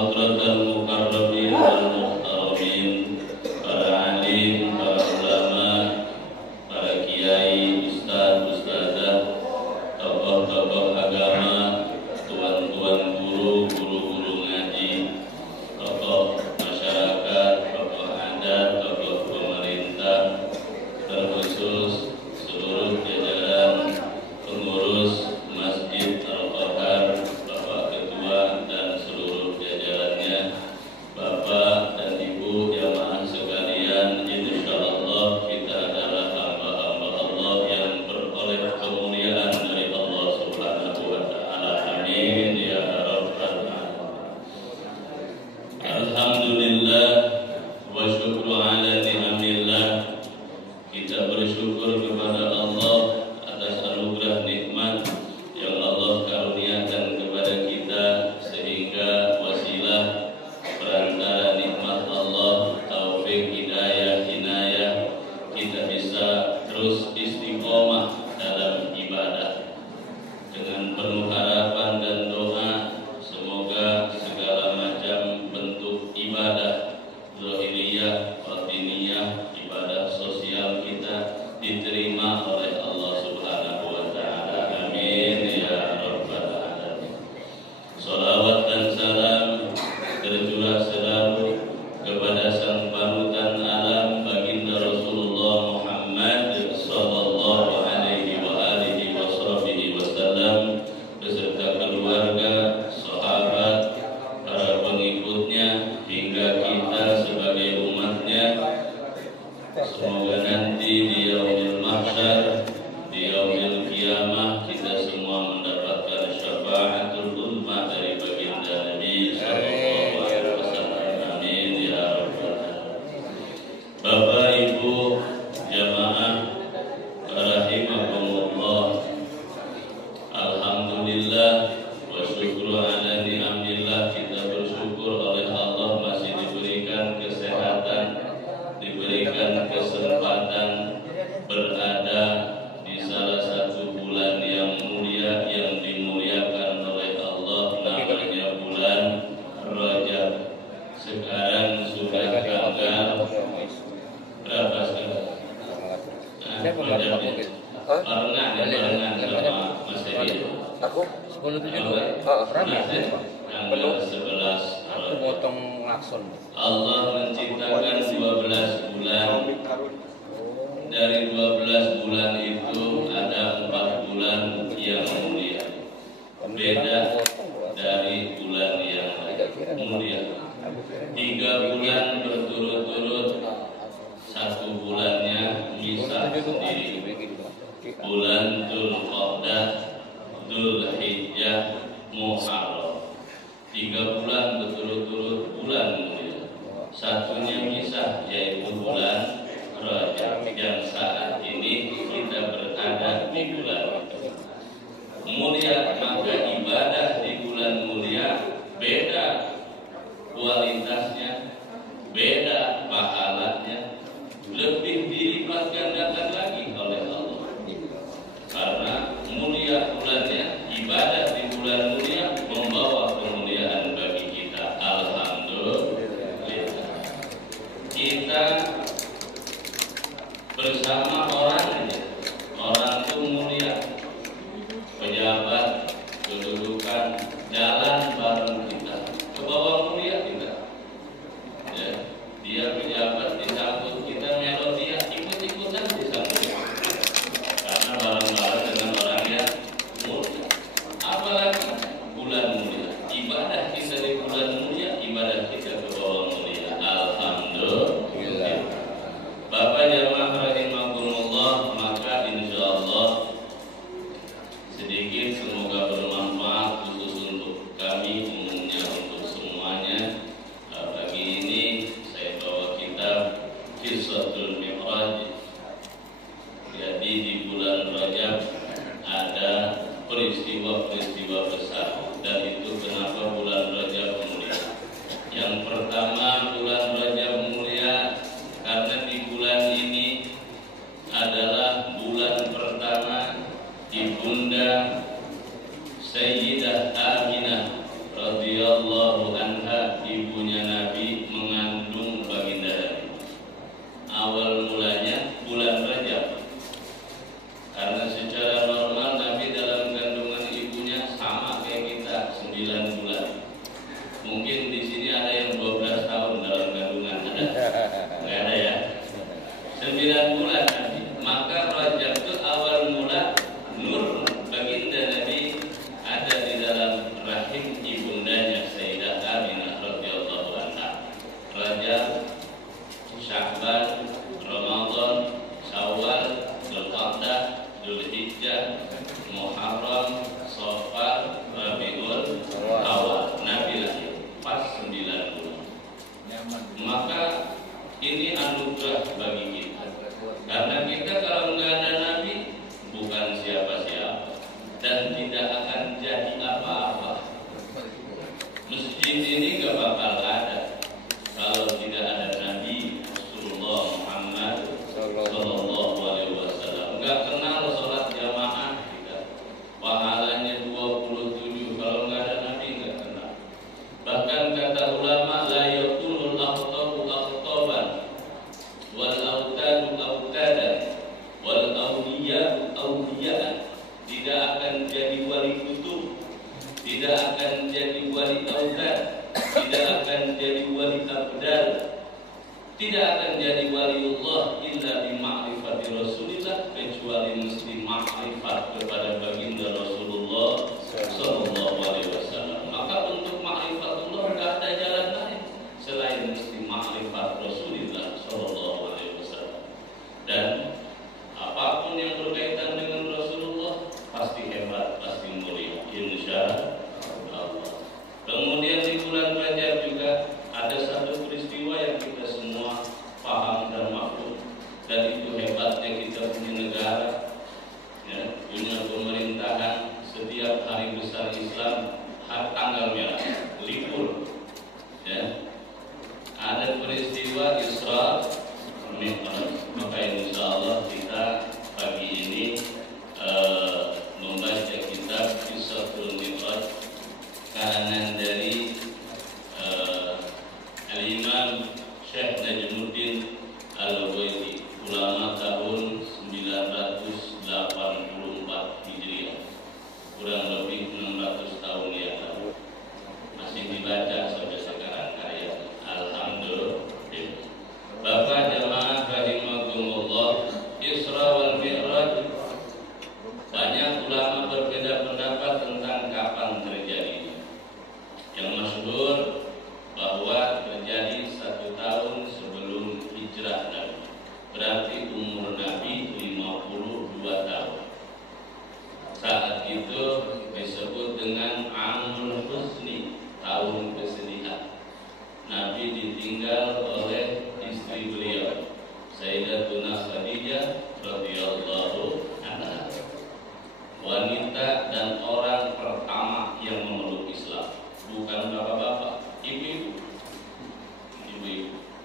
hadratal mukarramin wal muhtaramin, para alim, para ulama, para kiai, ustaz, ustazah, tokoh-tokoh agama, tuan-tuan guru, guru-guru ngaji, tokoh masyarakat, tokoh adat, tokoh pemerintah, terkhusus seluruh jajaran pengurus Masjid Al-Qahar, Bapak Ketua dan seluruh jajarannya, Bapak dan Ibu jamaah sekalian, insyaallah kita adalah hamba-hamba Allah yang beroleh kemuliaan dari Allah Subhanahu wa taala. Amin ya rabbal alamin. Alhamdulillah wa syukru ala ni'amillah. Kita bersyukur kepada Allah atas anugerah nikmat yang Allah karuniakan kepada kita, sehingga wasilah perantara nikmat Allah, taufik, hidayah, inayah, kita bisa terus istiqomah dalam ibadah. Dengan penuh harapan dan doa, semoga segala macam bentuk ibadah zahiriyah, batiniyah, ibadah sosial kita diterima oleh Allah Subhanahu wa taala. Amin ya rabbal alamin. Shalawat dan salam tercurah selalu kepada sang panutan alam, baginda Rasulullah Muhammad sallallahu alaihi wa alihi wasallam, beserta keluarga, sahabat, para pengikutnya, hingga kita sebagai umatnya. Semoga nanti di yaumil mahsyar, di yaumil qiyamah, kita semua mendapatkan syafaatul uzma dari baginda Nabi sallallahu alaihi wasallam. Amin ya rabbal alamin. Bapak Ibu jamaah rahimakumullah, alhamdulillah wa syukru ala ni'amillah. Kita bersyukur oleh Allah masih diberikan kesehatan, diberikan kesempatan berada di salah satu bulan yang mulia, yang dimuliakan oleh Allah, namanya bulan Rajab. Sekarang sudah tanggal berapa sekarang? Barengan sama Mas Edi. Aku 10.7 tanggal 11 aku potong lakson. Allah menciptakan 12 bulan. Dari 12 bulan itu ada 4 bulan yang mulia, beda dari bulan yang mulia. 3 bulan berturut-turut, 1 bulannya misah sendiri. Bulan Dzulqa'dah, Dzulhijjah, Muharram. 3 bulan berturut-turut bulan mulia. Satunya misah, yaitu bulan Rajab, yang saat ini kita berada di bulan mulia. Maka ibadah di bulan mulia beda kualitasnya, beda pahalanya, lebih dilipat gandakan lagi oleh Allah. Karena mulia bulannya, ibadah di bulan mulia membawa kemuliaan bagi kita. Alhamdulillah. Kita bersama orangnya, orang itu mulia, pejabat, kedudukan, jalan bareng kita, ke bawah mulia kita. Ya, dia pejabat disambut, kita melo dia, ikut-ikutan disambut, karena bareng-bareng dengan orang yang mulia. Apalagi bulan mulia, ibadah kita di bulan mulia, ibadah kita ke bawah mulia. Alhamdulillah. Bapak jamaah rahimakumullah, maka insyaallah sedikit semoga bermanfaat, khusus untuk kami, umumnya untuk semuanya. Pagi ini saya bawa kitab Qissatul Mi'raj. Jadi di bulan Rajab ada peristiwa-peristiwa besar, dan itu kenapa bulan Rajab mulia. Yang pertama, bulan Rajab mulia karena di bulan ini adalah bulan pertama Ibunda Sayyidah Aminah radhiyallahu anha ibunya Nabi mengandung baginda Nabi. Awal mulanya bulan Rajab. Karena secara normal Nabi dalam kandungan ibunya sama kayak kita 9 bulan. Mungkin di sini ada yang 12 tahun dalam kandungan, ada? Nggak ada ya? 9 bulan Nabi. Maka Rajab itu awal mula nur baginda Nabi ada di dalam rahim ibundanya Sayyidah Aminah radhiyallahu anha. Rajab, Sya'ban, Ramadan, Syawal, Dzulqa'dah, Dzulhijjah, Muharram, Safar, Rabiul Awal. Nabi lahir pas 9 bulan. Maka ini anugerah bagi kita. Karena kita kalau nggak ada Nabi bukan siapa-siapa dan tidak akan jadi apa-apa. Masjid ini nggak bakal ada kalau tidak ada Nabi Rasulullah Muhammad Sallallahu Alaihi Wasallam. Nggak kenal sholat jamaah kita, pahalanya 27. Kalau nggak ada Nabi nggak kenal. Bahkan kata ulama, la yakunul akhtabu akhtaban wal autadu autadan wal awliya'u awliya'an. Tidak akan jadi wali kutub, tidak akan jadi wali autad, tidak akan jadi wali abdal, tidak akan jadi waliullah illa bi ma'rifati Rasulillah, kecuali mesti ma'rifat kepada baginda Rasulullah sallallahu alaihi wasallam. Maka untuk ma'rifatullah enggak ada jalan lain selain mesti ma'rifat Rasulillah sallallahu alaihi wasallam. Dan apapun yang berkaitan dengan Rasulullah pasti hebat, pasti mulia, insyaallah. Kemudian di bulan Rajab juga ada satu peristiwa yang kita semua paham dan maklum, dan itu hebatnya kita punya negara, ya, punya pemerintahan. Setiap hari besar Islam, tanggal merah, libur, ya. Ada peristiwa Isra Mi'raj. Maka insya Allah kita pagi ini membaca kitab Qissatul Mi'raj karangan dari Al-Imam Syekh Najmuddin Al-Waidi, ulama tahun 984 Hijriah, kurang lebih 600 tahun yang lalu. Masih dibaca sampai sekarang karya. Alhamdulillah. Bapak jamaah rahimakumullah, Isra wal Mi'raj, banyak ulama berbeda pendapat tentang kapan terjadi. Yang masyhur bahwa terjadi 1 tahun sebelum hijrah Nabi. Berarti umur Nabi 52 tahun. Saat itu disebut dengan Amul Husni, tahun kesedihan. Nabi ditinggal oleh istri beliau, Sayyidatuna Khadijah radhiyallahu anha, wanita dan orang pertama yang memeluk Islam. Bukan bapak-bapak, ibu-ibu,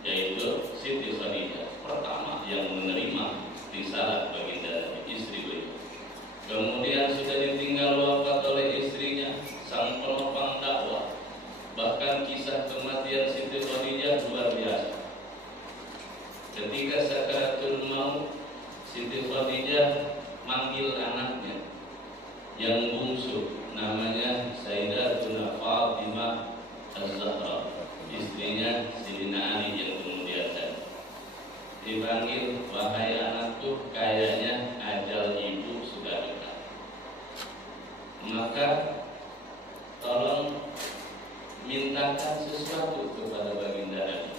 yaitu Siti Khadijah, pertama yang menerima risalah baginda Nabi, istri beliau. Kemudian sudah ditinggal wafat oleh istrinya, sang penopang dakwah. Bahkan kisah kematian Siti Khadijah luar biasa. Ketika sakaratul maut, Siti Khadijah manggil anaknya yang bungsu, namanya Sayyidatuna Fatimah Az-Zahra, istrinya Sayyidina Ali yang kemudian tadi. Dipanggil, wahai anakku, kayaknya ajal ibu sudah dekat. Maka tolong mintakan sesuatu kepada baginda Nabi.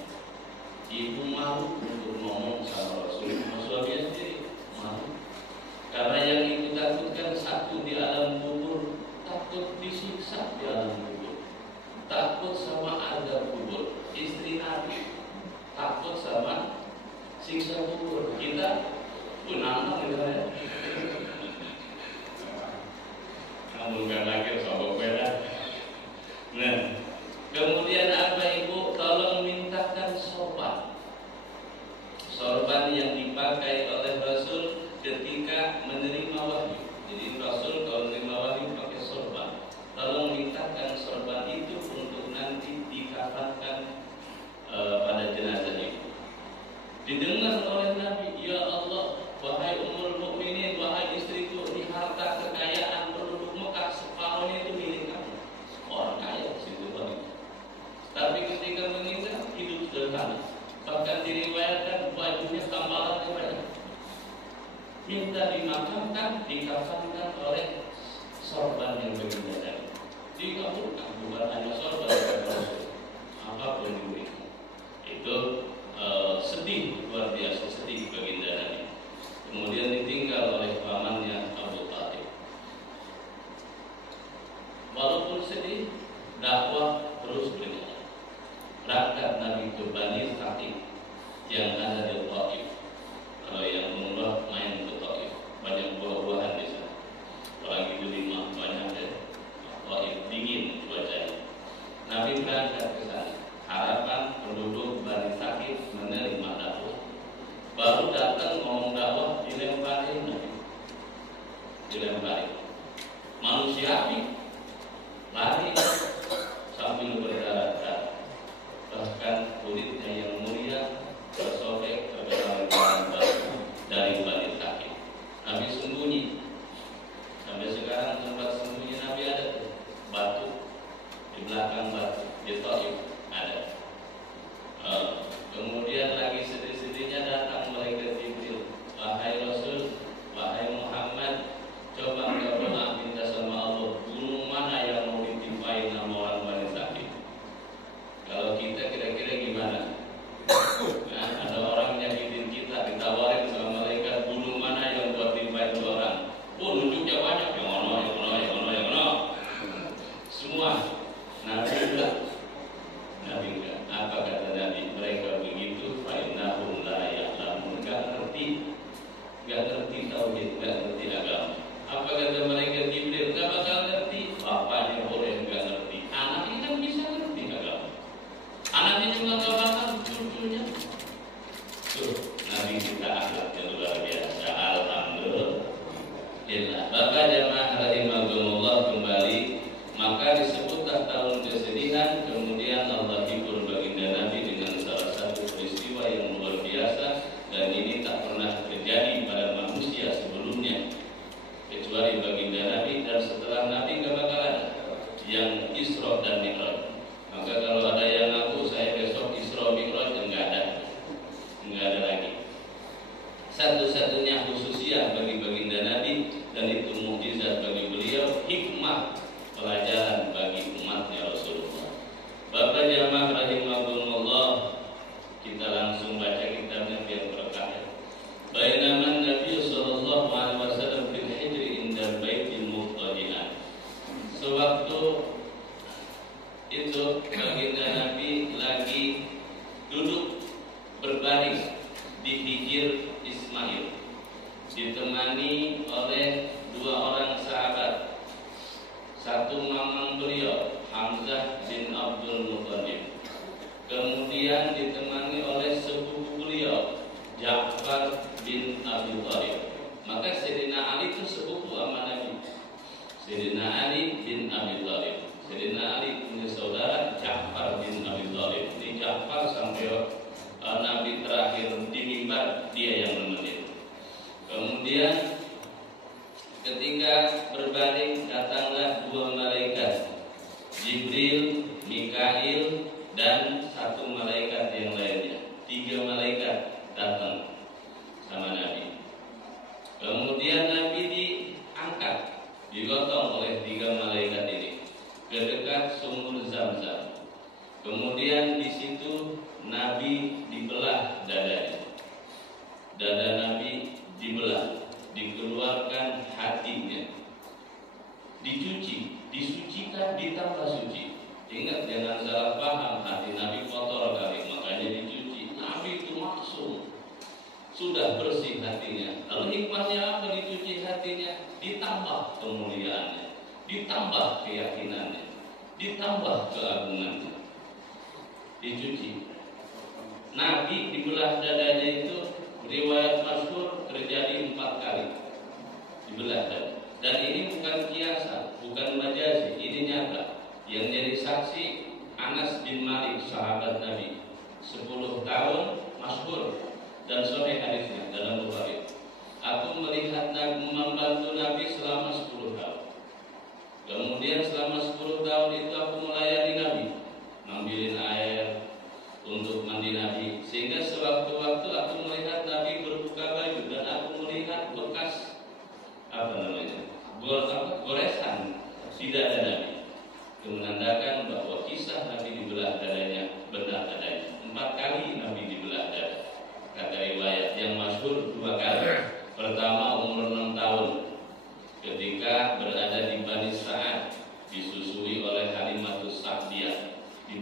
Ibu malu untuk ngomong sama Rasulullah, suaminya sendiri malu. Karena yang ibu takutkan, satu, di alam kubur, takut disiksa di alam kubur, takut sama azab kubur. Istri Nabi takut sama siksa kubur. Kita pun anak gitu ya. Kamu gak lagi sobat beda. Nah, kemudian apa ibu? Tolong mintakan sorban. Sorban yang dipakai oleh Rasul ketika menerima wahyu. Jadi Rasul kalau menerima wahyu pakai sorban. Tolong mintakan sorban itu untuk nanti dikafankan diriwayatkan bajunya tambalannya banyak. Minta dimakamkan, dikafankan oleh sorban yang berbeda. Dikabulkan, bukan hanya sorban, apapun diberikan. Itu sedih, luar biasa sedih baginda Nabi. Kemudian ditinggal oleh pamannya Abu Thalib. Walaupun sedih, dakwah terus berjalan. Berangkat Nabi ke Bani Thaqif yang ada di Taif. Kalau yang umrah main ke Taif, banyak buah-buahan di sana. Apalagi delima banyak ya. Taif dingin cuacanya. Nabi berangkat ke sana. Harapan penduduk Bani Thaqif menerima dakwah. Baru datang ngomong dakwah dilemparin Nabi. Dilemparin. Manusia api lari sambil berdarah-darah. Bahkan kulitnya yang mulia tersobek ke dalam batu dari Bani Thaqif. Nabi sembunyi. Sampai sekarang tempat sembunyi Nabi ada batu di belakang batu di Taif ada. Kemudian lagi sedih-sedihnya datang malaikat Jibril. Wahai Rasul, wahai Muhammad, coba engkau doa minta sama Allah, gunung mana yang mau ditimpain sama orang Bani Thaqif? Kalau kita kira-kira gimana? Nah, ada orang nyakitin kita, ditawarin sama malaikat, gunung mana yang buat timpain dua orang? Oh, nunjuknya banyak, yang ono. Semua. Nabi enggak. Apa kata Nabi? Mereka begitu, fa'innahum la ya'lamun. Enggak ngerti tauhid, enggak ngerti agama. Apa kata malaikat Jibril? Enggak bakal ngerti. Bapaknya boleh enggak ngerti, anaknya kan bisa ngerti agama. Anaknya juga enggak bakal, cucunya. Tuh, Nabi kita akhlaknya luar biasa. Alhamdulillah. Bapak jamaah rahimahumullah kembali, maka disebutlah tahun kesedihan. Kemudian Allah hibur baginda Nabi dengan salah satu peristiwa yang luar biasa, dan ini tak pernah terjadi pada manusia sebelumnya kecuali baginda Nabi, dan setelah Nabi gak bakal ada yang Isra dan Mi'raj. Maka kalau ada yang ngaku saya besok Isra Mi'raj, enggak ada lagi. Satu-satunya khususiyah bagi baginda Nabi, dan itu mukjizat bagi beliau, hikmah pelajaran bagi umatnya Rasulullah. Bapak jamaah rahimahumullah, kita langsung baca kitabnya biar berkah. Bainaman Nabi sallallahu alaihi wasallam fil hijri indal baitil muqtadi'an. Sewaktu itu baginda Nabi lagi duduk berbaring di hijir Ismail, ditemani oleh dua orang sahabat. Satu mamang beliau Hamzah bin Abdul Muttalib, kemudian ditemani oleh sepupu beliau Ja'far bin Abi Thalib. Maka Sayyidina Ali itu sepupu sama Nabi. Sayyidina Ali bin Abi Thalib. Sayyidina Ali punya saudara Ja'far bin Abi Thalib. Ini Ja'far sampai Nabi terakhir di mimbar, dia yang nemenin. Kemudian ketika berbaring datanglah dua malaikat, Jibril, Mikail, dan satu malaikat yang lainnya. 3 malaikat datang sama Nabi. Kemudian Nabi diangkat, digotong oleh 3 malaikat ini ke dekat sumur Zam-Zam. Kemudian di situ Nabi dibelah dadanya. Dada Nabi dibelah, dikeluarkan hatinya, dicuci, disucikan, ditambah suci. Ingat, jangan salah paham, hati Nabi kotor kali, makanya dicuci. Nabi itu maksum, sudah bersih hatinya. Lalu hikmahnya apa dicuci hatinya? Ditambah kemuliaannya, ditambah keyakinannya, ditambah keagungannya. Dicuci. Nabi dibelah dadanya itu riwayat masyhur terjadi 4 kali dibelah dada. Dan ini bukan kiasan, bukan majazi, ini nyata. Yang jadi saksi Anas bin Malik, sahabat Nabi, 10 tahun, masyhur dan sahih hadisnya dalam Bukhari. Aku melihat Nabi membantu Nabi selama 10 tahun. Kemudian selama 10 tahun itu aku melayani Nabi, ngambilin air untuk mandi Nabi, sehingga sewaktu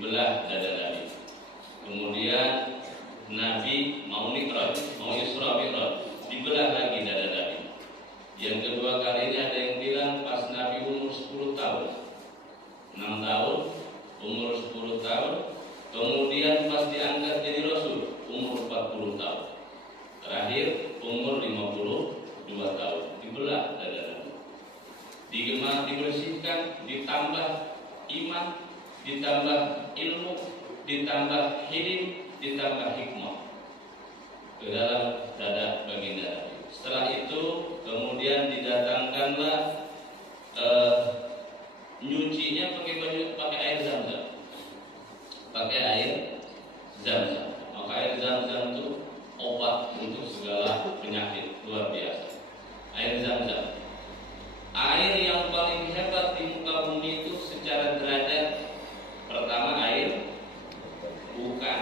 dibelah dada Nabi. Kemudian Nabi mau Mi'raj, mau Isra Mi'raj, dibelah lagi dada Nabi. Yang kedua kalinya ada yang bilang pas Nabi umur 10 tahun, 6 tahun, umur 10 tahun. Kemudian pas diangkat jadi Rasul, umur 40 tahun. Terakhir umur 52 tahun, dibelah dada Nabi. Dibersihkan, ditambah iman, ditambah ilmu, ditambah hilim, ditambah hikmah ke dalam dada baginda Nabi. Setelah itu kemudian didatangkanlah nyucinya pakai air Zam-Zam. Pakai air Zam-Zam. Maka air Zam-Zam itu obat untuk segala penyakit, luar biasa. Air Zam-Zam. Air yang paling hebat di muka bumi itu secara derajat. Pertama air, bukan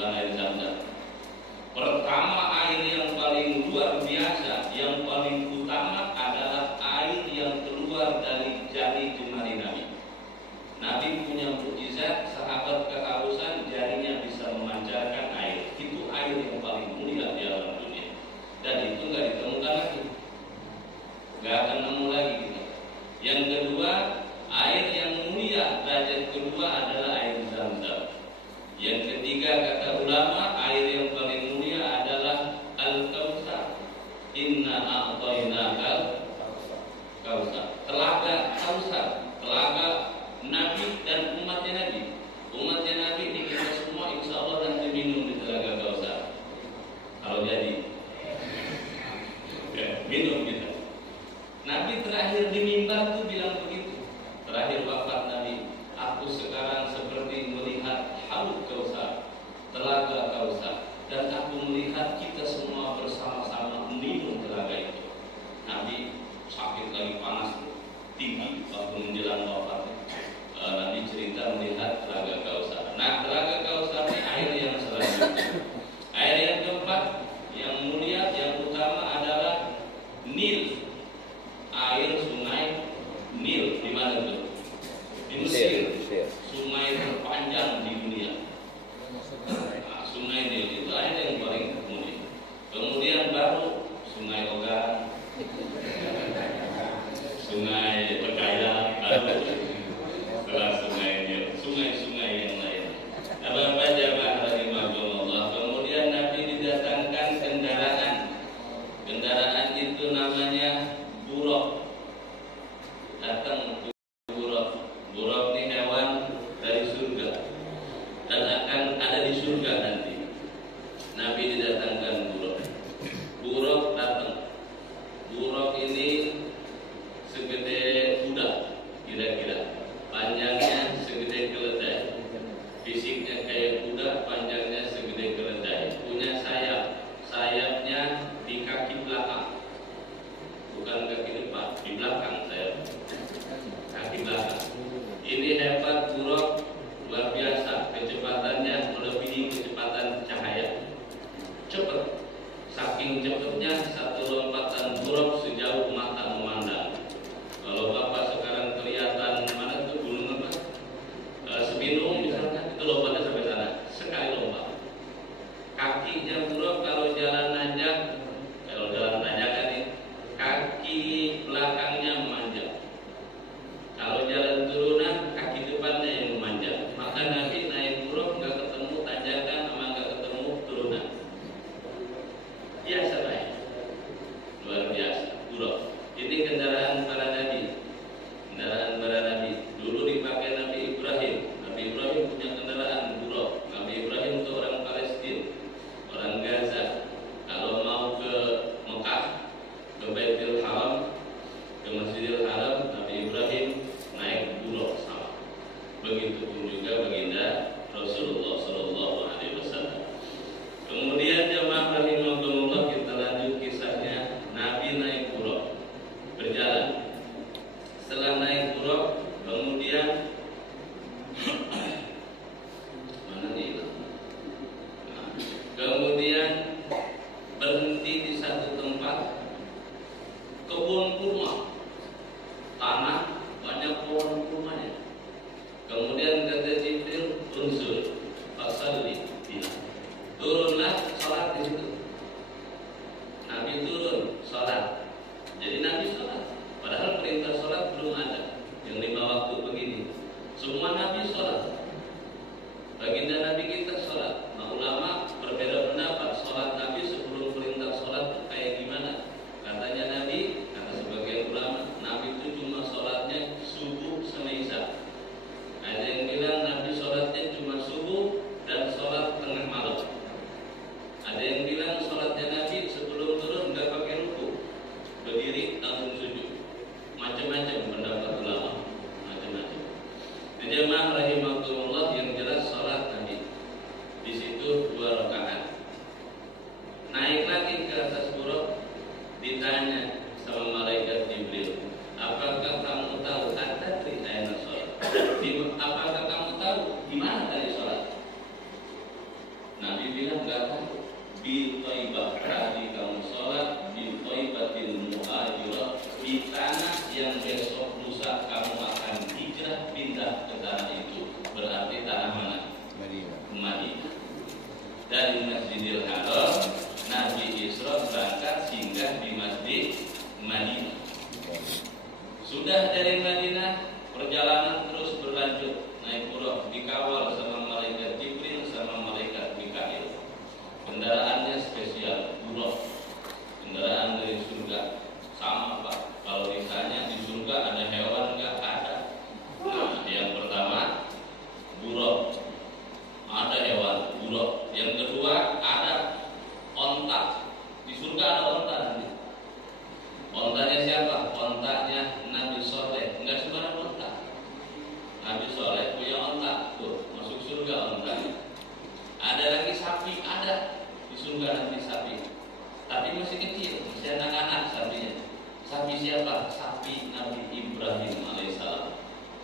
air Zam-Zam. Pertama air yang paling luar biasa, yang paling utama adalah air yang keluar dari jari jemari Nabi. Nabi punya mukjizat, sahabat kehausan, jarinya bisa memancarkan air. Itu air yang paling mulia di alam dunia. Dan itu nggak ditemukan lagi, nggak akan nemu lagi kita. Yang kedua, air yang mulia derajat kedua adalah air Zam-Zam. Yang ketiga kata ulama, air yang paling mulia adalah Al-Kautsar. Inna a'tainakal Kautsar. Telaga Kautsar, telaga Nabi dan umatnya Nabi. Umatnya Nabi ini kita semua insya Allah nanti minum di telaga Kautsar. Kalau jadi, minum kita. Nabi terakhir di mimbar itu bilang begitu. Terakhir wafat Nabi, aku sekarang seperti melihat Haud Kautsar, telaga Kautsar, dan aku melihat kita semua bersama-sama minum telaga itu. Nabi sakit lagi, panas tinggi waktu menjelang wafatnya. Nabi cerita melihat telaga Kautsar. Nah, telaga Kautsar ini air yang selanjutnya. Air yang keempat, yang mulia, yang utama adalah Nil. Air sungai Nil. Di mana itu? Di Mesir. Sungai terpanjang di dunia. Nah, sungai Nil itu air yang paling mulia. Kemudian baru sungai Ogan, sungai Pekaya, baru setelah sungai Nil, sungai-sungai yang lain. Bapak jamaah rahimahumullah. Kemudian Nabi didatangkan kendaraan. Kendaraan itu namanya buraq. Datang buraq. Buraq ini hewan dari surga dan akan ada di surga nanti. Nabi didatangkan buraq. Buraq datang. Buraq ini segede bilang nggak tahu. Di Thaibah, tadi kamu sholat di Thaibatil muhajirah, di tanah yang besok lusa kamu akan hijrah pindah ke tanah itu. Berarti tanah mana? Madinah. Dari Masjidil Haram, Nabi Isra berangkat singgah di Masjid Madinah. Sudah dari Madinah, perjalanan terus berlanjut naik buruk, dikawal sama malaikat Jibril sama malaikat Mikail. Kendaraannya spesial, buruk, kendaraan dari surga. Sama Pak, kalau ditanya di surga ada hewan nggak? Ada. Nah, yang pertama buruk, ada hewan buruk. Yang kedua ada onta. Di surga ada onta nanti. Ontanya siapa? Ontanya Nabi Soleh. Enggak sembarang onta. Nabi Soleh punya onta. Tuh, masuk surga ontanya. Ada lagi sapi, ada di surga nanti sapi. Tapi masih kecil, masih anak-anak sapinya. Sapi siapa? Sapi Nabi Ibrahim alaihissalam.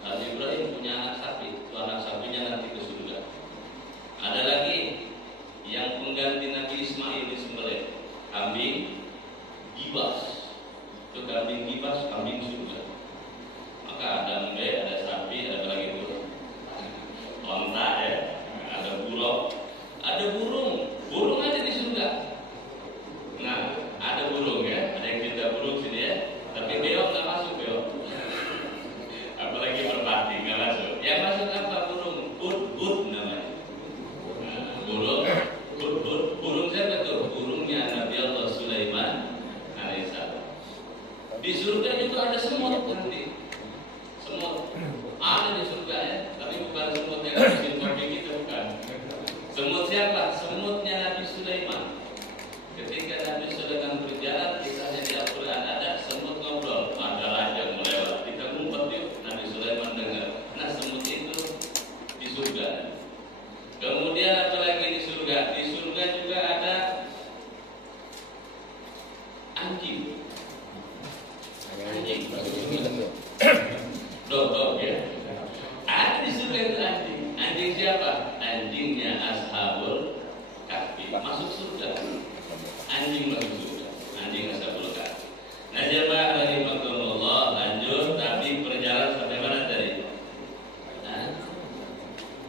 Nabi Ibrahim punya anak sapi. Itu anak sapinya nanti ke surga. Ada lagi yang pengganti Nabi Ismail disembelih, kambing gibas. Itu kambing gibas, kambing surga. Maka ada embe, ada sapi, ada lagi burung. Onta ya, ada burung, ada burung. Burung ada di surga. Nah, ada burung ya, ada yang cinta burung sini ya. Tapi beok nggak masuk beok. Apalagi merpati nggak masuk. Yang masuk apa? Burung hud namanya. Burung siapa tuh? Burungnya Nabi Allah Sulaiman alaihissalam. Di surga juga ada semut nanti. Semut ada di surga ya, tapi bukan semut yang habisin kopi kita, bukan. Semut siapa? Semutnya Nabi Sulaiman. Ketika Nabi Sulaiman berjalan, kisahnya di Al-Quran ada semut ngobrol. Ada raja melewat, kita ngumpet yuk. Nabi Sulaiman dengar. Nah, semut itu di surga. Kemudian apa lagi di surga? Di surga juga ada anjing. Anjing. Dok ya. Ada di surga itu anjing. Anjing siapa? Anjingnya Ashabul Kahfi. Masuk surga. Anjing masuk surga. Anjing Ashabul Kahfi. Nah, jemaah rahimakumullah, lanjut. Tapi perjalanan sampai mana tadi?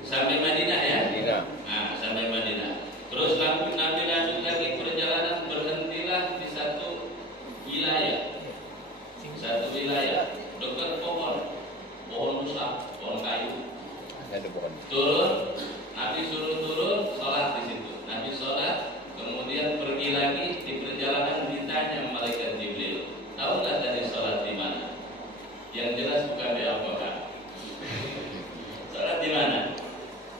Sampai Madinah ya? Nah, sampai Madinah. Terus Nabi lanjut lagi perjalanan, berhentilah di satu wilayah. Satu wilayah dekat pohon besar, pohon kayu. Ada pohon. Turun, Nabi suruh turun, sholat di situ. Nabi sholat, kemudian pergi lagi di perjalanan ditanya malaikat Jibril, tahu nggak tadi sholat di mana? Yang jelas bukan di Al-Quran. Sholat di mana?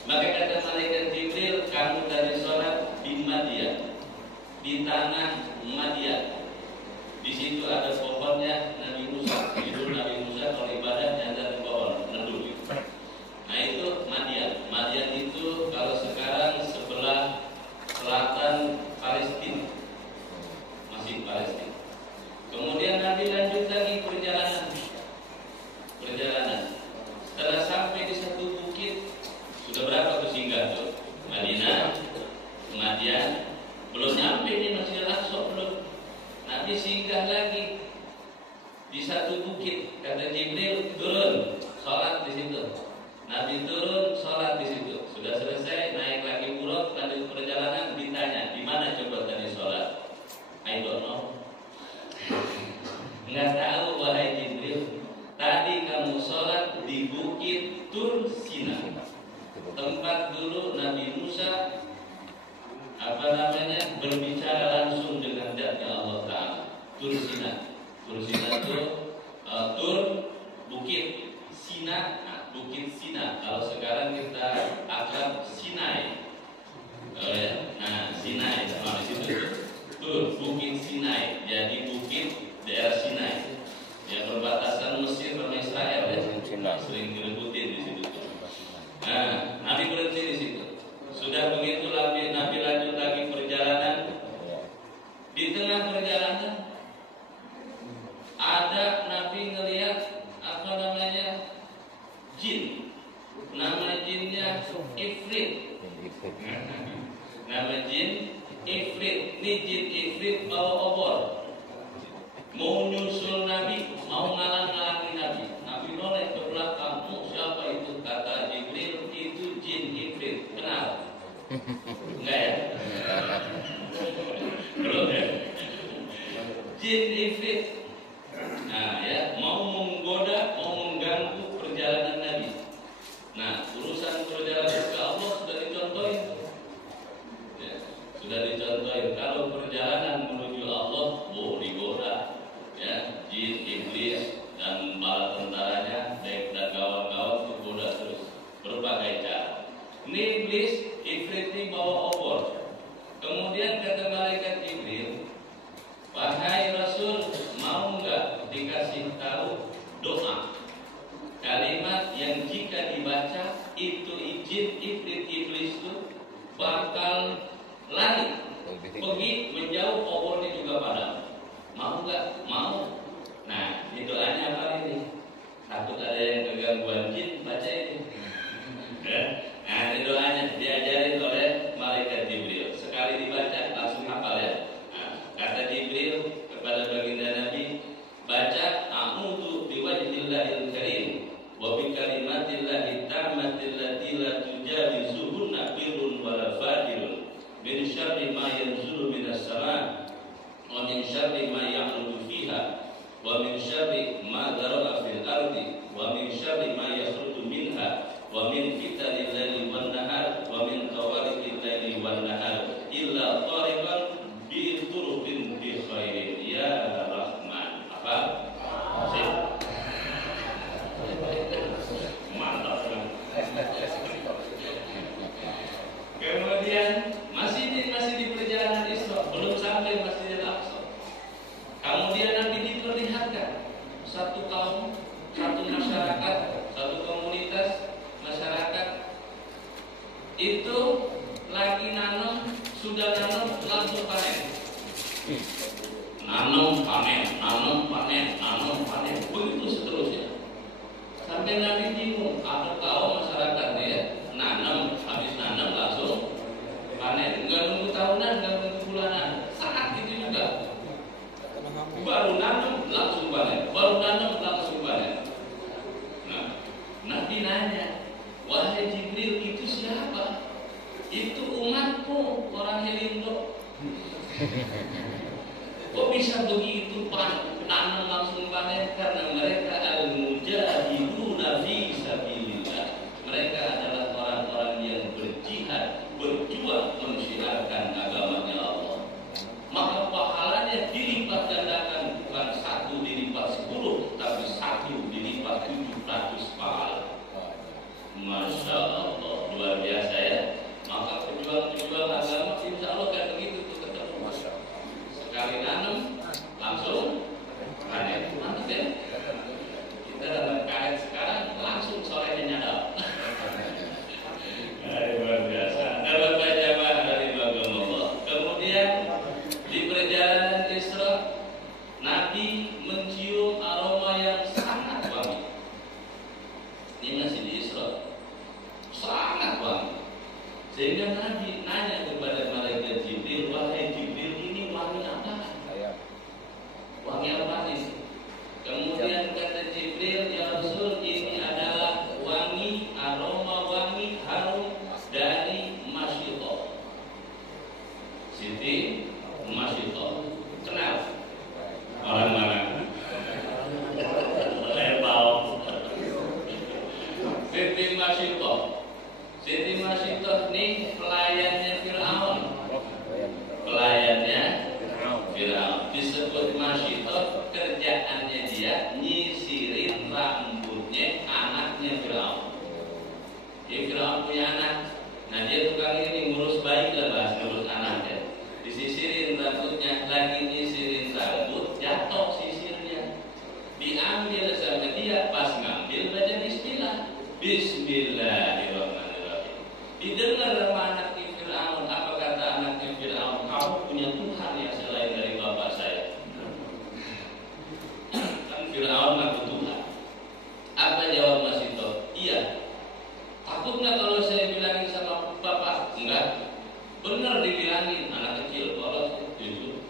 Maka kata malaikat Jibril, kamu dari sholat di Madian, di tanah Madian. Di situ ada pohonnya Nabi Musa. Itu Nabi Musa kalau ibadahnya ada di pohon neduh. Nah itu Madian. Madian itu kalau sekarang sebelah selatan Palestina, masih Palestina. Kemudian Nabi lanjut lagi perjalanan. Setelah sampai di satu bukit. Sudah berapa tuh singgah tuh? Madinah, Madian, belum nyampe ini Masjidil Aqsa belum. Nabi singgah lagi di satu bukit. Kata Jibril, turun, sholat di situ. Nabi turun, sholat di situ. Sudah selesai, naik lagi buruk, lanjut perjalanan, ditanya, di mana coba tadi sholat? I don't know. Nggak tahu wahai Jibril. Tadi kamu sholat di bukit Tur Sina. Tempat dulu Nabi Musa berbicara langsung dengan zatnya Allah Ta'ala. Tur Sina. Tur Sina itu Tur bukit Sina. Nah, bukit Sina. Kalau sekarang kita akrab Sinai. Nah, Sinai sama di situ. Tur bukit Sinai. Jadi bukit daerah Sinai yang berbatasan Mesir sama Israel ya. Sering direbutin di situ. Nah, Nabi berhenti di situ. Sudah begitu Nabi lanjut lagi perjalanan. Di tengah perjalanan ada Nabi ngelihat jin. Nama jinnya Ifrit. Nama jin Ifrit. Ini jin Ifrit bawa obor, mau nyusul Nabi, mau ngalang-ngalangi Nabi. Nabi noleh ke belakang. Siapa itu? Kata Jibril, itu jin Ifrit. Kenal? Enggak ya? Belum ya? Jin Ifrit. Nah ya, mau menggoda, mau mengganggu perjalanan Nabi. Nah, urusan perjalanan ke Allah sudah dicontohin. Ya, sudah dicontohin. Kalau perjalanan menuju Allah, digoda. Ya, jin, iblis, dan bala tentaranya, baik dan kawan-kawan digoda terus berbagai cara. Ini iblis, Ifrit ini bawa obor. Kemudian kata malaikat Jibril, wahai Rasul, mau nggak dikasih tahu doa kalimat yang jika dibaca itu izin Ifrit iblis itu bakal lari pergi menjauh, obornya juga padam. Mau nggak? Mau. Nah, ini doanya apa ini? Takut ada yang kegangguan jin, baca ini. Nah, ini doanya diajarin oleh malaikat Jibril. Sekali dibaca langsung hafal ya. Nah, kata Jibril kepada baginda Nabi, baca a'udzu biwajhillahil karim wa bi kalimatillahi tammatil lati la tujawizuhunna birrun wala fajirun min syarri ma yanzulu minas sama' wa min syarri ma ya'ruju fiha wa min syarri ma dara'a fil ardi wa min syarri ma yakhruju minha wa min fitanil laili wan nahar wa min tawariqil laili wan nahar illa tariqan bi turuqin bi khairin ya Rahman. Apa? Sip. Mantap. Kemudian masih di perjalanan Isra, belum sampai Masjidil Aqsa. Kemudian Nabi diperlihatkan satu kaum, satu masyarakat, satu komunitas masyarakat itu lagi nanam, sudah nanam langsung panen. Nanam panen, begitu seterusnya. Sampai Nabi bingung, ada kaum masyarakat ya, nanam, habis nanam langsung panen, enggak nunggu tahunan, enggak nunggu bulanan. Saat itu juga baru nanam langsung panen, Nah, Nabi nanya, wahai Jibril, itu siapa? Itu umatku, orang Helindo. Kok bisa begitu nanam langsung panen? Karena mereka al-mujahiduna fi sabilillah. Mereka adalah orang-orang yang berjihad, berjuang mensiarkan agamanya Allah. Maka pahalanya dilipat gandakan, bukan 1 dilipat 10, tapi 1 dilipat 700 pahala. Masya Allah, luar biasa ya. Maka pejuang-pejuang agama insya Allah kan begitu tuh ketemu. Masya Allah. Sekali nanam langsung panen. Mantap ya. Kita dalam karet sekarang langsung sorenya nyadap. Luar biasa. Dapat baca dari Allah. Kemudian di perjalanan Isra, Nabi mencium aroma yang sangat wangi. Ini masih di Isra, sangat wangi. Sehingga Nabi nanya kepada malaikat Jibril, wahai Jibril, ini wangi apa? Wangi apa ini? Kemudian kata Jibril, ya Rasul, ini adalah wangi, aroma wangi, harum dari Masyito. Siti Masyito. Kenal? Orang mana? Lebau. Siti Masyito. Siti Masyito ini pelayannya Fir'aun. Disebut Masyito, kerjaannya dia nyisirin rambutnya anaknya Fir'aun. Jadi Fir'aun punya anak. Nah dia tukang ini ngurus bayi lah, bahas ngurus anaknya. Disisirin rambutnya, lagi nyisirin rambut, jatuh sisirnya. Diambil sama dia, pas ngambil baca Bismillah. Bismillahirrahmanirrahim. Didengar sama anaknya Fir'aun. Apa kata anaknya Fir'aun? Kamu punya Tuhan yang selain dari bapak saya. Kan Fir'aun ngaku Tuhan. Apa jawab Masyito? Iya. Takut nggak kalau saya bilangin sama bapak? Enggak. Benar dibilangin anak kecil, polos itu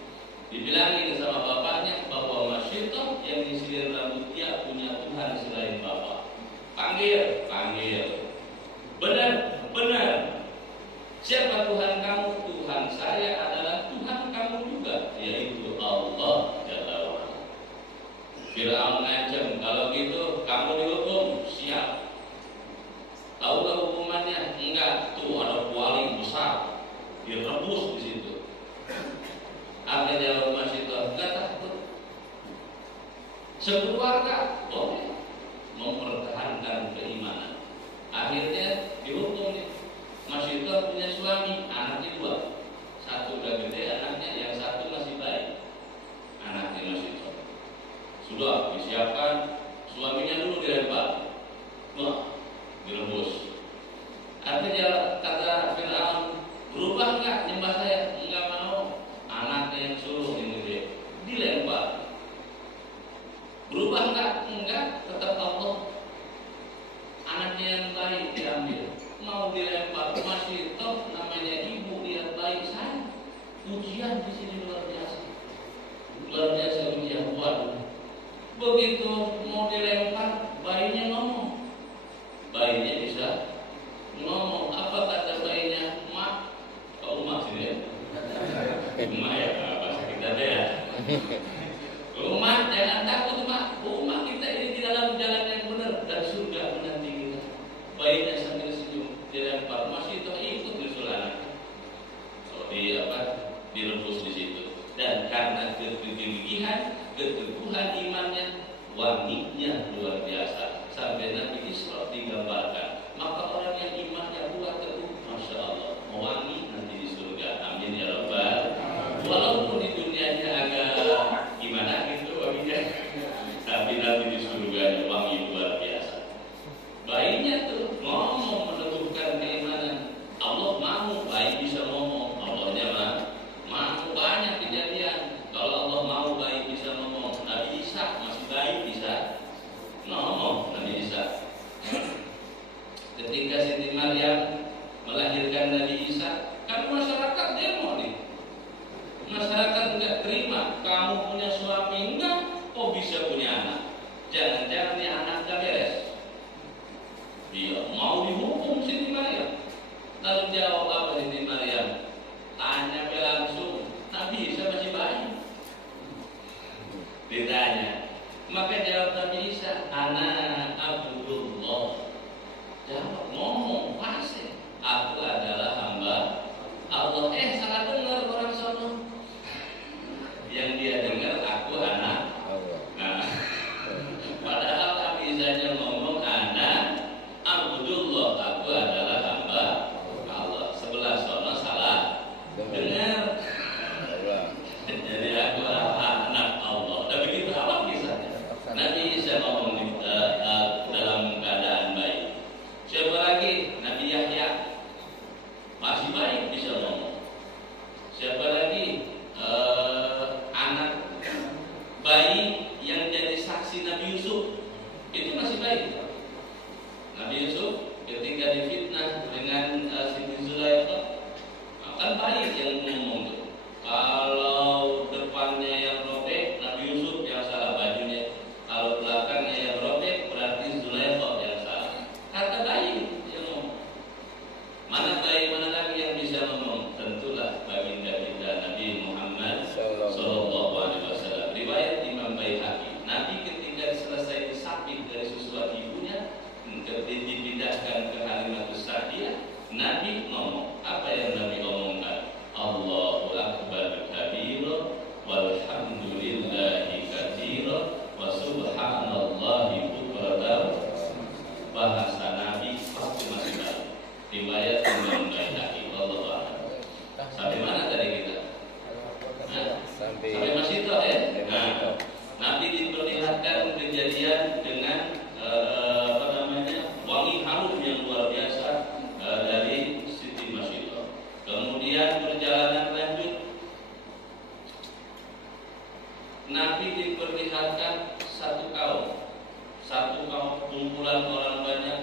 dibilangin sama bapaknya bahwa Masyito yang disihir rambut dia punya Tuhan selain bapak. Panggil. Benar. Siapa Tuhan kamu? Tuhan saya adalah Tuhan kamu juga, yaitu Allah Jalla wa'ala. Fir'aun ngancam, kalau gitu kamu dihukum. Siap. Tahu gak hukumannya? Enggak. Tuh ada kuali besar, direbus di situ. Apa jawab Masyito? Enggak takut. Sekeluarga boleh mempertahankan keimanan. Akhirnya dihukum nih. Masyito punya suami, anaknya 2. Satu udah gede anaknya, yang satu masih bayi. Anaknya Masyito sudah disiapkan, suaminya dulu dilempar, direbus. Artinya kata Fir'aun, berubah enggak nyembah saya? Enggak mau. Anaknya yang suruh yang gede dilempar. Berubah enggak, tetap Allah. Anaknya yang baik diambil, mau dilempar. Masyito namanya ibu, lihat baik saya. Ujian di sini luar biasa ujian. Waduh. Begitu mau dilempar, bayinya ngomong. Bayinya bisa ngomong. Apa kata bayinya? Mak, kau mak sini ya? Mak ya, bahasa kita deh ya. Mak, jangan takut mak. Mak kita ini di dalam jalan yang benar dan surga menanti kita. Bayinya sambil senyum, dilempar. Masyito ikut nyusul anak. So direbus di situ. Dan karena kegigihan, keteguhan imannya, wanginya luar biasa. Sampai Nabi Isra digambarkan. Maka orang yang imannya kuat teguh, Masya Allah, mewangi nanti di surga. Amin ya Rabbal. Walaupun di dunianya agak gimana gitu wanginya, tapi nanti di surga wangi luar biasa. Bayinya tuh ngomong meneguhkan keimanan. Allah mau bayi bisa ngomong. Allahnya mau banyak kejadian. Kalau Allah mau bayi bisa ngomong. Nabi Isa masih bayi bisa ngomong. Nabi Isa ketika Siti Maryam melahirkan Nabi Isa, kan masyarakat demo nih. Masyarakat enggak terima. Kamu punya suami enggak? Kok bisa punya anak? Jangan-jangan dia anak gak beres. Dia mau dihukum Siti Maryam. Lalu jawab apa Siti Maryam? Tanya langsung, Nabi Isa masih bayi. Ditanya, maka jawab Nabi Isa, Ana Abdullah. Jawab, ngomong pasti, aku adalah hamba Allah. Salah dengar orang sono. Yang dia dengar aku anak Allah. Nah, padahal Nabi Isa ngomong anak Abdullah, aku adalah hamba Allah. Sebelah sono salah dengar. Jadi aku anak Allah. Dan begitu apa kisahnya? Nabi Isa ngomong dalam keadaan baik. Siapa lagi? Nabi Yahya masih baik bisa ngomong. Siapa lagi? Anak bayi yang jadi saksi Nabi Yusuf itu masih baik. Nabi Yusuf ketika difitnah dengan Siti Zulaikha, kan bayi yang ngomong tuh. Kalau depannya yang robek, Nabi Yusuf yang salah bajunya. Kalau belakangnya yang robek, berarti Zulaikha yang salah. Kata bayi yang ngomong. Mana bayi mana lagi yang bisa ngomong? Tentulah baginda kita Nabi Muhammad Sallallahu Alaihi Wasallam. Riwayat Imam Baihaqi. Nabi ketika selesai disapit dari susuan ibunya, ketika dipindahkan ke Halimatus Sa'diyah, Nabi ngomong. Apa yang Nabi omongkan? Allahu Akbar kabira walhamdulillahi katsira wa subhanallahi bukratan. Bahasa Nabi pasti masih baik. Riwayat Imam Baihaqi. Allahu a'lam. Sampai mana tadi kita? Sampai Masyito ya. Nah, Nabi diperlihatkan kejadian dengan wangi harum yang luar biasa dari Siti Masyito. Kemudian perjalanan lanjut, Nabi diperlihatkan satu kaum kumpulan orang banyak.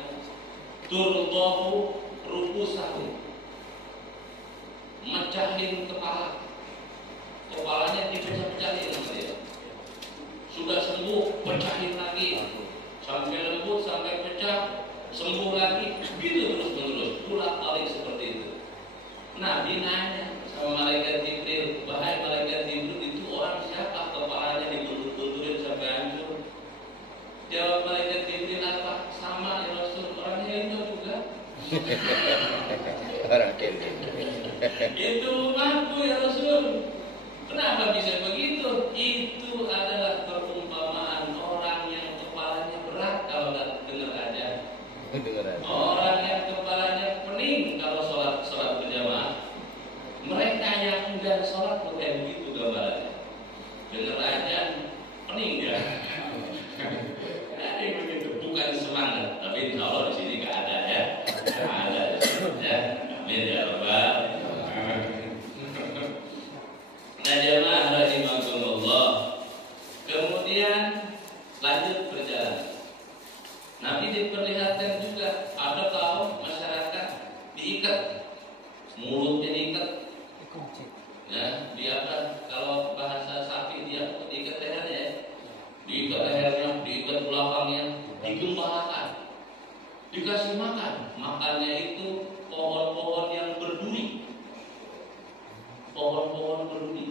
Turdahu rukusahu, Itu umatku ya Rasul. Kenapa bisa begitu? Itu adalah perumpamaan orang yang kepalanya berat kalau nggak dengar aja. Orang yang kepalanya pening kalau sholat berjamaah. Mereka yang enggak sholat bukan begitu gambarannya. Dengar aja pening ya. Jadi begitu, bukan semangat, tapi insya Allah di sini nggak ada ya. Ada ya. Amin ya Rabbal. Nah jemaah rahimakumullah. Kemudian lanjut berjalan. Nabi diperlihatkan juga ada kaum masyarakat diikat, mulutnya diikat, ya, diikat. Kalau bahasa sapi dia diikat lehernya, diikat lehernya, diikat belakangnya, digembalakan, dikasih makan. Makannya itu pohon-pohon yang berduri, pohon-pohon berduri.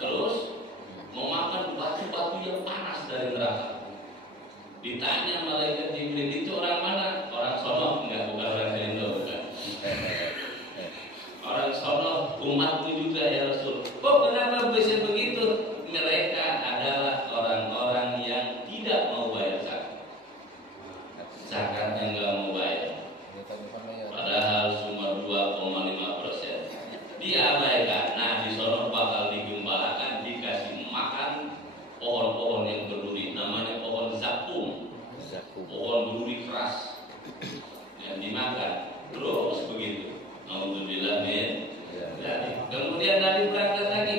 Terus memakan batu-batu yang panas dari neraka. Ditanya malaikat Jibril, itu orang mana? Orang sono? Enggak, bukan orang Indo, bukan. Orang sono umatku juga ya Rasul. Kok kenapa bisa begitu? Mereka adalah orang-orang yang tidak mau bayar zakat. Zakatnya enggak mau bayar. Padahal cuma 2,5%. Diabaikan. Nah di sono bakal digembalakan, dikasih makan pohon-pohon yang berduri, namanya pohon zakum, pohon berduri keras yang dimakan. Terus begitu. Alhamdulillah min. Kemudian Nabi berangkat lagi,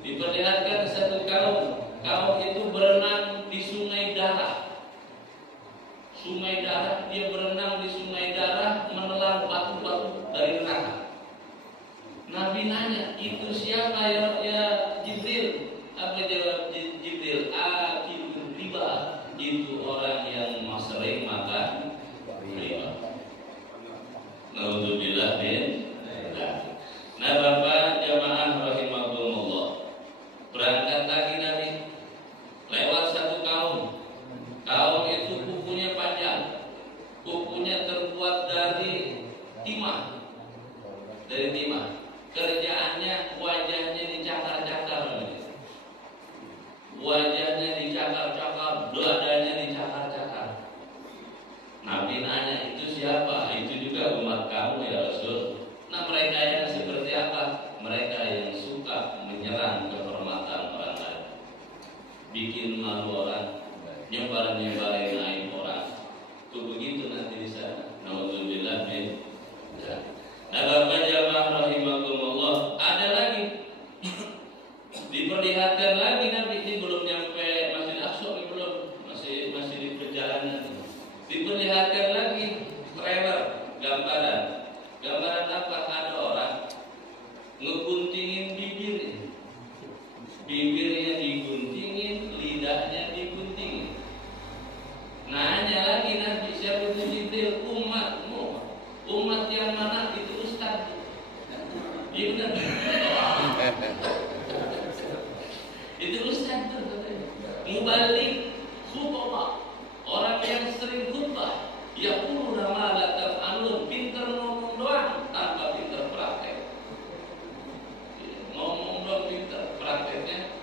diperlihatkan satu kaum itu berenang di sungai darah. Sungai darah, dia berenang di sungai darah, menelan batu-batu dari neraka. Nabi nanya, itu siapa ya Jibril? Apa jawab Jibril? Akil riba. Itu orang yang sering makan riba. Naudzubillah min. Nah Bapak jamaah rahimakumullah, berangkat lagi Nabi, lewat satu kaum. Kaum itu kukunya panjang, kukunya terbuat dari timah, kerjaannya wajahnya dicakar-cakar, wajahnya dicakar-cakar, dadanya dicakar-cakar. Nabi nanya, itu siapa? Itu juga umat kamu ya Rasul. Nah mereka yang seperti apa? Mereka yang suka menyerang kehormatan orang lain, bikin malu orang, nyebar-nyebarin aib orang. Itu begitu nanti di sana. Naudzubillah min. Nah Bapak jamaah rahimakumullah, ada lagi diperlihatkan lagi Nabi, ini belum nyampe Masjid Aqsa, belum, masih di perjalanan. Diperlihatkan lagi trailer, gambaran apa? Ada orang ngeguntingin bibirnya diguntingin, lidahnya diguntingin. Nanya lagi Nabi, siapa itu Jibril? Umatmu. Umat yang mana? Itu Ustaz. Iya benar. Itu Ustaz tuh katanya. Mubalik khutbah. Orang yang sering khutbah, yaquluna ma la taf'alun, pintar ngomong doang tanpa pintar praktek. Ngomong doang pintar, prakteknya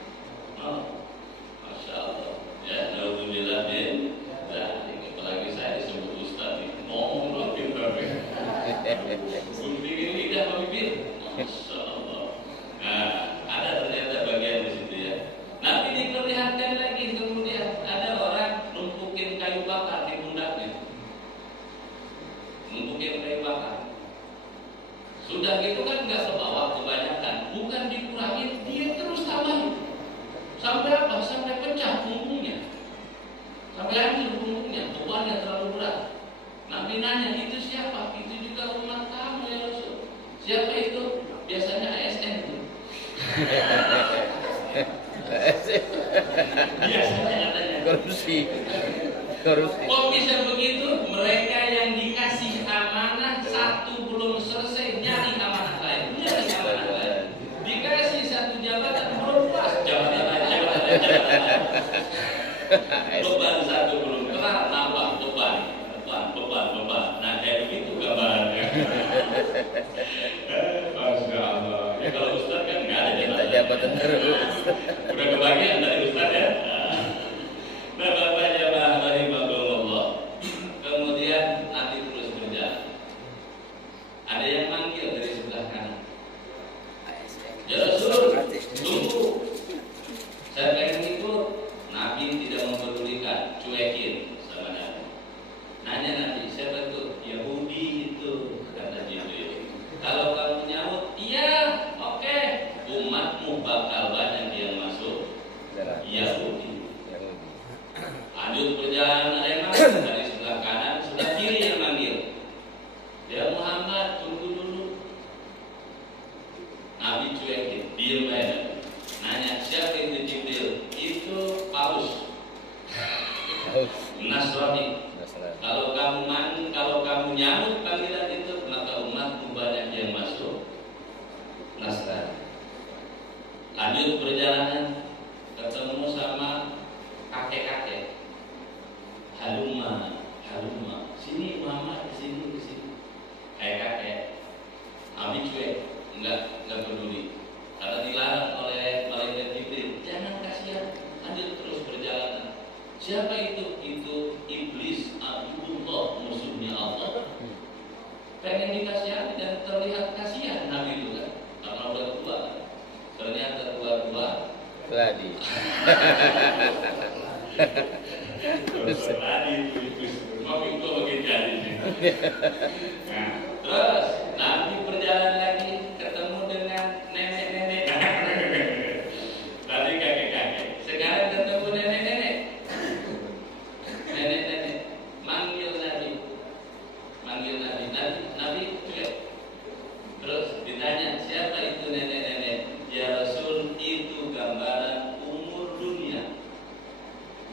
Masya Allah. Ya, naudzubillah min. Apalagi saya disebut Ustaz, ngomong doang pintar. Guntingin lidah sama bibir. Masya Allah. Nah, ada ternyata bagian di situ ya. Nabi diperlihatkan lagi, kemudian ada orang numpukin kayu bakar di pundaknya. Numpukin kayu bakar. Sudah gitu kan nggak kebawa kebanyakan, bukan dikurangin, dia terus tambahin. Sampai apa? Sampai pecah punggungnya. Sampai hancur punggungnya, bebannya terlalu berat. Nabi nanya, itu siapa? Itu juga umat kamu ya Rasul. Siapa itu? Biasanya ASN itu. Biasanya katanya. Korupsi. Kok bisa begitu? Mereka yang dikasih amanah satu belum selesai nyari amanah lain. Dikasih satu jabatan belum pas, jabatan lain. Beban satu belum kelar, nambah beban. Nah kayak begitu gambarannya. Masya Allah. Ya kalau Ustaz kan nggak ada Minta jabatan terus. Udah kebagian dari Ustaz ya. Nah, Bapak jamaah rahimahullah. Kemudian Nabi terus berjalan. Ada yang manggil dari sebelah kanan. Ya Rasul, tunggu. Saya pengen ikut. Nabi tidak mempedulikan, cuekin sama Nabi. Nanya Nabi, siapa itu? Yahudi itu, kata Jibril. Kalau kamu nyaut, iya, oke. Umatmu bakal banyak yang masuk Yahudi. Lanjut perjalanan, ada yang manggil dari sebelah kanan, sebelah kiri yang manggil. Ya Muhammad, tunggu dulu. Nabi cuekin, diem aja. Nanya, siapa itu Jibril? Itu Paus Nasrani. Kalau kamu nyambut panggilan itu, maka umatmu banyak yang masuk Nasrani. Lanjut perjalanan, ketemu sama kakek-kakek. Halumma, sini Muhammad, kesini. Kayak kakek. Nabi cuek, enggak peduli. Karena dilarang oleh malaikat Jibril, jangan kasihan, lanjut terus perjalanan. Siapa itu? Itu iblis, aduullah, musuhnya Allah. Pengen dikasihani dan terlihat kasihan Nabi itu kan, karena udah tua. Ternyata tua-tua Ladi. Ladi itu iblis, mau itu bagi jadi. Nah, terus Nabi berjalan lagi, ketemu dengan nenek-nenek. Tadi kakek-kakek, sekarang ketemu nenek-nenek. Nenek-nenek manggil Nabi cuek. Terus ditanya, siapa itu nenek-nenek? Ya Rasul, itu gambaran umur dunia.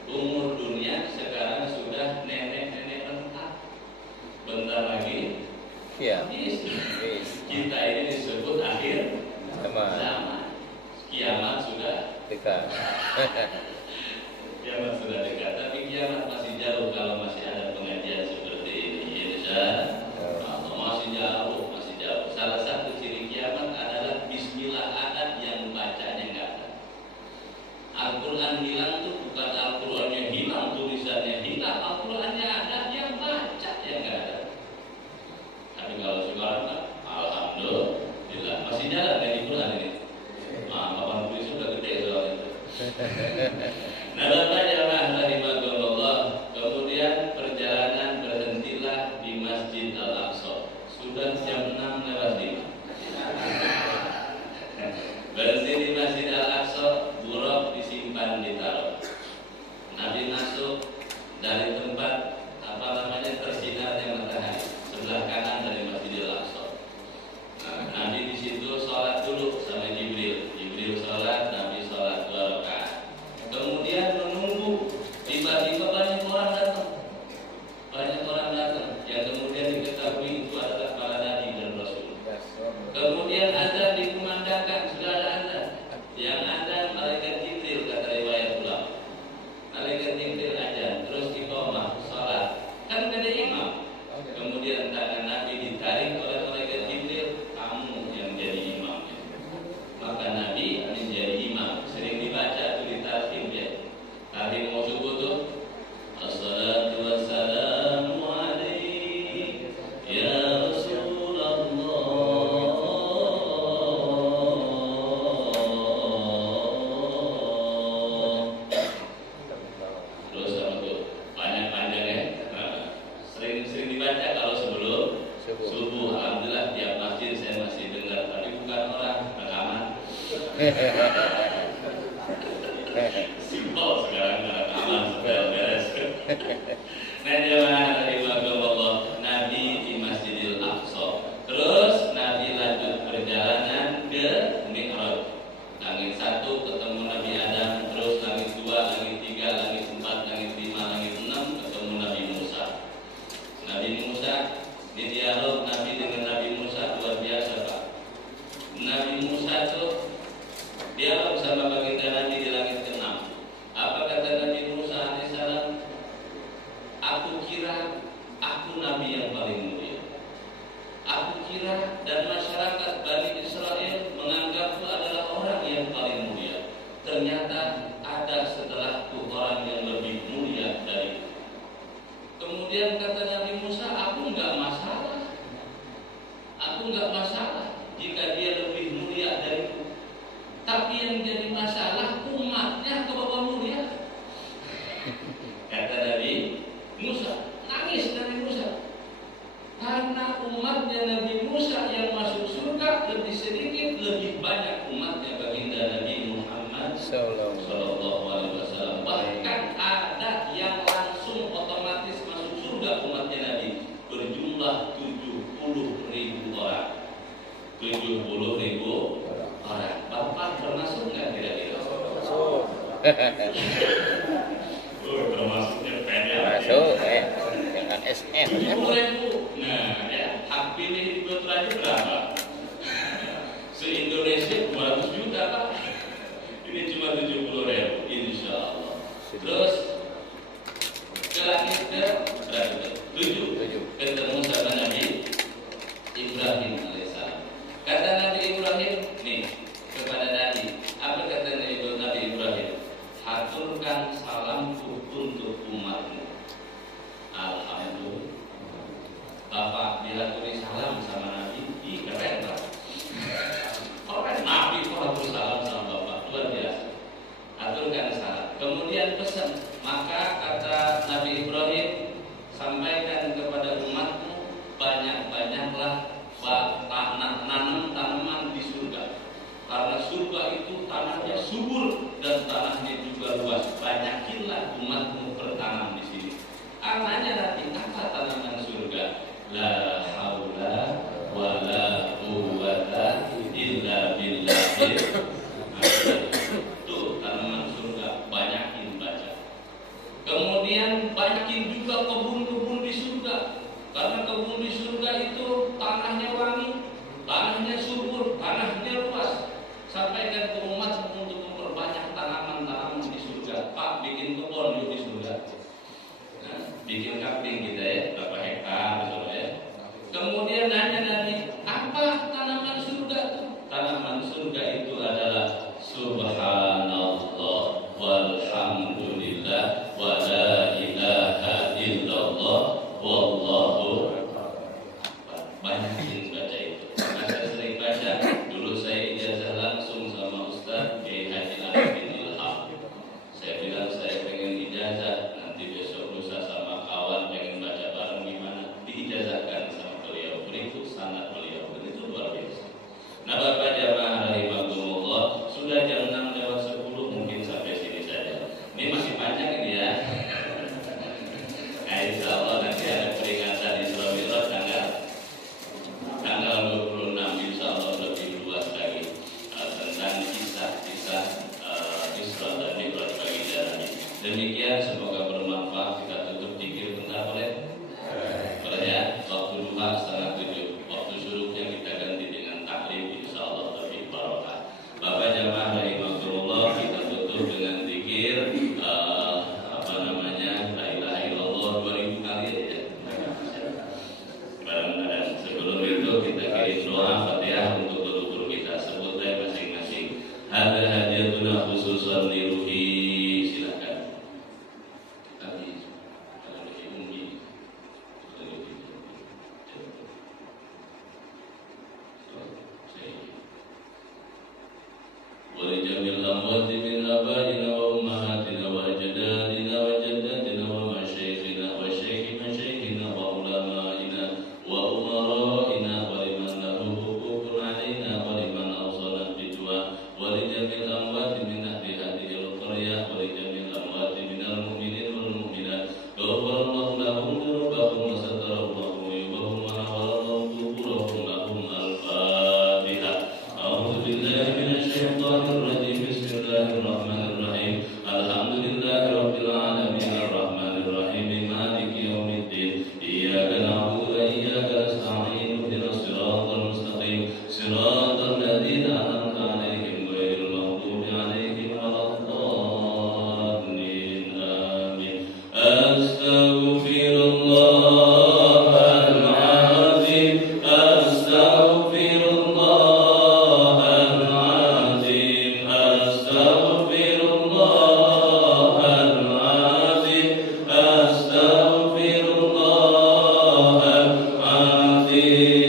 Umur dunia sekarang sudah nenek-nenek rentah. Bentar lagi Ya. kita ini disebut akhir zaman. Kiamat sudah dekat. Kiamat sudah dekat, tapi kiamat masih jauh kalau masih ada pengajian seperti ini. Insya Allah masih jauh. Salah satu ciri kiamat adalah Bismillah ada yang bacanya nggak ada. Al-Quran hilang tuh bukan Al-Qurannya hilang, tulisannya hilang. Al-Qurannya ada, yang baca yang nggak ada. Tapi kalau sekarang kan, alhamdulillah masih jalan kan di Quran ini. Papan tulis sudah gede soal itu. Nah, Bapak jamaah rahimahullah, kemudian perjalanan berhentilah di Masjid Al-Aqsa. Sudah jam 6:05. Berhenti di Masjid Al-Aqsa, buruk disimpan ditaruh. Nabi masuk dari tempat tersinarnya matahari sebelah kanan dari Masjid Al-Aqsa. Nabi di situ sholat dulu sama Jibril. Jibril sholat, Nabi sholat 2 rakaat. Kemudian menunggu, tiba-tiba banyak orang datang. Yang kemudian diketahui itu adalah para nabi dan rasul. Kemudian azan dikumandangkan, sudah ada azan. Yang azan malaikat Jibril, kata riwayat ulama. Malaikat Jibril azan, terus iqamah sholat. Kan ada imam. Kemudian tangan Nabi ditarik oleh malaikat Jibril, kamu yang jadi imam. Maka Nabi menjadi imam. Sering dibaca itu di tarhim ya. Tarhim mau subuh tuh. Assalatu wassalamu alaihi ya Rasulullah. Terus apa tuh? Panjang-panjang ya. Sering dibaca kalau sebelum subuh. Alhamdulillah tiap masjid saya masih dengar, tapi bukan orang rekaman. Simpel sekarang rekaman supaya beres. Nah, jemaah rahimahullah, Nabi di Masjidil Aqsa. Terus Nabi lanjut perjalanan ke Mi'raj. Langit 1 ketemu Nabi Adam, terus langit 2, langit 3, langit 4, langit 5, langit 6 ketemu Nabi Musa. Nabi Musa di dialog Nabi dengan Nabi Musa luar biasa, Pak. Nabi Musa itu dialog sama baginda Nabi di langit ke-6. kira dan masyarakat Bani Israel menganggapku adalah orang yang paling mulia. Ternyata ada setelahku orang yang lebih mulia dariku. Kemudian kata Nabi Musa, aku enggak masalah. Aku enggak masalah jika dia lebih mulia dariku. Tapi yang jadi masalah umatnya ke bawah mulia. Kata Nabi Musa, nangis Nabi Musa. Karena umatnya Nabi Musa yang masuk surga lebih sedikit, lebih banyak umatnya baginda Nabi Muhammad Sallallahu Alaihi Wasallam. Bahkan ada yang langsung otomatis masuk surga umatnya Nabi berjumlah 70.000 orang. 70.000 orang. Bapak termasuk nggak kira-kira? Masuk. Termasuknya pendek. Masuk, dengan SM. 70.000. Nah, ya, hak pilih di Putra aja berapa? Se-Indonesia 200 juta, Pak. Ini cuma 70.000, insya Allah. Terus ke langit ke berapa? 7. Ketemu sama Nabi Ibrahim alaihissalam. Kata Nabi Ibrahim, nih kepada Nabi, apa kata Nabi Ibrahim? Haturkan salamku untuk umatmu. Alhamdulillah. Bapak dilaturi salam sama Nabi, keren Pak. Orang Nabi kok atur salam sama Bapak, luar biasa. Aturkan salam. Kemudian pesan, maka kata Nabi Ibrahim, sampaikan kepada umatmu, banyak-banyaklah nanam tanaman di surga. Karena surga itu tanahnya subur dan tanahnya juga luas. Banyakinlah umatmu bertanam di sini. Anaknya Nabi, apa tanaman surga? La haula wa la quwwata illa billahil Tuh tanaman surga, banyakin baca. Kemudian banyakin juga kebun-kebun di surga. Karena kebun di surga itu tanahnya wangi, tanahnya subur, tanahnya luas. Sampaikan ke umat untuk memperbanyak tanaman-tanaman di surga. Pak, bikin kebun yuk di surga. Nah, bikin kambing kita ya, berapa hektar misalnya ya. Kemudian nanya Nabi, apa tanaman surga itu? Tanaman surga itu adalah subhanallah walhamdulillah wa la ilaha illallah wallahu akbar. Banyakin baca itu. Maka sering baca. Dulu saya ijazah langsung sama Ustaz Kiai Haji Arifin Ilham. Saya bilang saya pengen ijazah, nanti besok lusa sama kawan pengen baca bareng gimana, diijazahkan sama beliau. Berikut sanad beliau, dan itu luar biasa. Nah Bapak jamaah rahimakumullah, sudah jam 6:10, mungkin sampai sini saja. Ini masih panjang ini ya. Nah insya Allah nanti ada peringatan Isra Mi'raj tanggal 26, insya Allah lebih luas lagi tentang kisah-kisah Isra dan Mi'raj bagi Nabi. Demikian, semoga bermanfaat. Kita tutup zikir bentar boleh? Boleh ya? Waktu duha 6:30. Waktu syuruknya kita ganti dengan taklim, insya Allah lebih barokah. Bapak jamaah rahimakumullah, kita tutup dengan zikir la ilaha illallah 2000 kali aja. Barang-barang sebelum itu kita kirim doa Fatihah untuk guru-guru kita. Sebut aja masing-masing. Hadza hadiyatuna khususan li ruhi. Silakan. Tadi kalau di ummi ولجميع الأموات من آبائنا وأمهاتنا وأجدادنا وجداتنا ومشايخنا وشيخ مشايخنا وعلمائنا وأمرائنا ولمن له حقوق علينا ولمن أوصانا بالدعاء ولجميع الأموات من أهل هذه القرية ولجميع الأموات من المؤمنين والمؤمنات غفر الله لهم ذنوبهم وستر الله عيوبهم ونور الله قبورهم لهم الفاتحة. أعوذ بالله من الشيطان الرجيم. بسم الله الرحمن الرحيم. kasih.